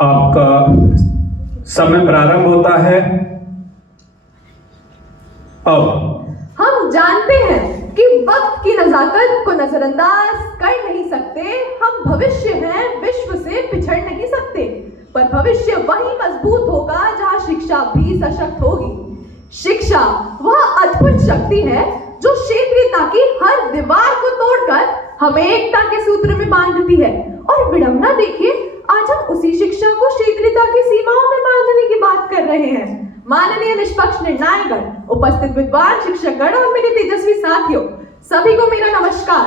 आपका समय प्रारंभ होता है अब। हम जानते हैं कि वक्त की नजाकत को नजरअंदाज कर नहीं सकते। हम भविष्य हैं, विश्व से पिछड़ नहीं सकते, पर भविष्य वही मजबूत होगा जहां शिक्षा भी सशक्त होगी। शिक्षा वह अद्भुत शक्ति है जो क्षेत्रीयता की हर दीवार को तोड़कर हमें एकता के सूत्र में बांधती है। और विडंबना देखिए, आज हम उसी शिक्षा को क्षेत्रीयता की सीमाओं में बांधने की बात कर रहे हैं। माननीय निष्पक्ष निर्णायकगण, उपस्थित विद्वान शिक्षकगण और मेरे तेजस्वी साथियों, सभी को मेरा नमस्कार।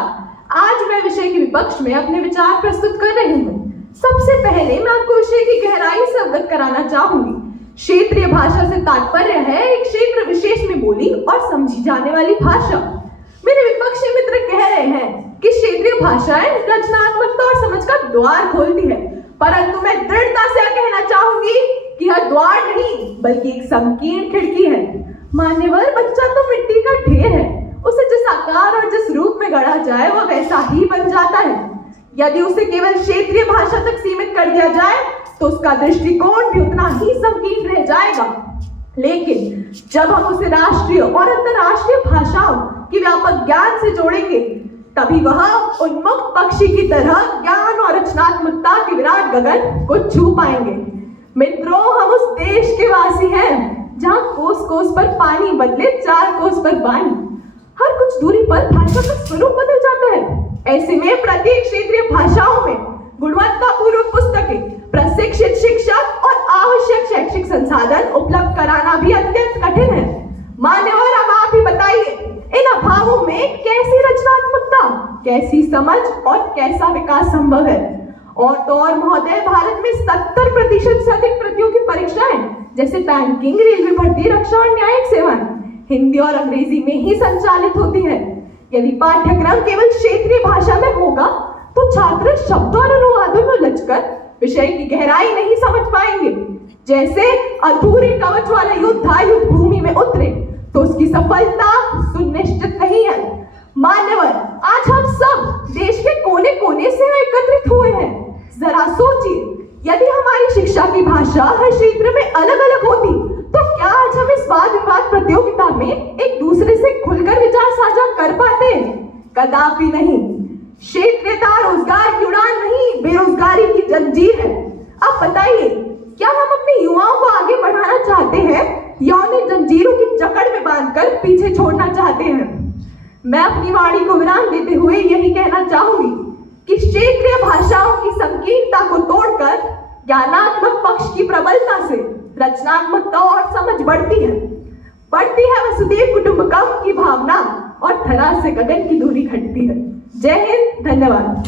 आज मैं विषय के विपक्ष में अपने विचार प्रस्तुत कर रही हूँ। सबसे पहले मैं आपको विषय की गहराई से अवगत कराना चाहूंगी। क्षेत्रीय भाषा से तात्पर्य है एक क्षेत्र विशेष में बोली और समझी जाने वाली भाषा। मेरे विपक्षी मित्र कह रहे हैं कि क्षेत्रीय भाषाएं रचनात्मकता और समझ का द्वार खोलती है, परंतु मैं दृढ़ता से कहना चाहूंगी कि यह द्वार नहीं बल्कि एक संकीर्ण खिड़की है। मान्यवर, बच्चा तो मिट्टी का ढेर है, उसे जिस आकार और जिस रूप में गढ़ा जाए वह वैसा ही बन जाता है। यदि उसे केवल क्षेत्रीय भाषा तक सीमित कर दिया जाए तो उसका दृष्टिकोण भी उतना ही संकीर्ण रह जाएगा। लेकिन जब हम उसे राष्ट्रीय और अंतर्राष्ट्रीय भाषाओं की व्यापक ज्ञान से जोड़ेंगे, तभी वह उन्मुक्त पक्षी की तरह ज्ञान और रचनात्मकता के विराट गगन को छू पाएंगे। मित्रों, हम उस देश के वासी हैं जहां कोस कोस पर पानी बदले 4 कोस पर वाणी। हर कुछ दूरी पर भाषा का स्वरूप बदल जाता है। ऐसे में प्रत्येक क्षेत्रीय भाषाओं में गुणवत्तापूर्ण पुस्तकें, प्रशिक्षित शिक्षक और आवश्यक शैक्षिक संसाधन उपलब्ध कराना भी अत्यंत कठिन है। मान्यवर, अब आप ही बताइए, इन अभावों में कैसी रचनात्मकता, कैसी समझ और कैसा विकास संभव है? और तो और महोदय, भारत में 70% से अधिक प्रतियोगी परीक्षाएं जैसे बैंकिंग, रेलवे भर्ती, रक्षा और न्यायिक सेवाएं हिंदी और अंग्रेजी में ही संचालित होती है। यदि पाठ्यक्रम केवल क्षेत्रीय भाषा में होगा तो छात्र शब्द और अनुवादों में उलझकर विषय की गहराई नहीं समझ पाएंगे। जैसे अधूरे कवच वाला योद्धा युद्ध भूमि में उतरे तो उसकी सफलता सुनिश्चित नहीं है। मान्यवर, आज हम सब देश के कोने कोने से एकत्रित हुए हैं। जरा सोचिए, यदि हमारी शिक्षा की भाषा हर क्षेत्र में अलग अलग होती तो क्या आज हम इस वाद विवाद प्रतियोगिता में एक दूसरे से खुलकर विचार साझा कर पाते? कदापि नहीं। क्षेत्रीयता रोजगार की उड़ान नहीं, बेरोजगारी की जंजीर है। अब बताइए, क्या हम अपने युवाओं को आगे बढ़ाना चाहते हैं या उन्हें जंजीरों की जकड़ में बांधकर पीछे छोड़ना चाहते हैं? मैं अपनी वाणी को विराम देते हुए यही कहना चाहूंगी कि क्षेत्रीय भाषाओं की संकीर्णता को तोड़कर ज्ञानात्मक पक्ष की प्रबलता से रचनात्मकता और समझ बढ़ती है वसुधैव कुटुंबकम की भावना और धरा से गगन की दूरी घटती है। जय हिंद, धन्यवाद।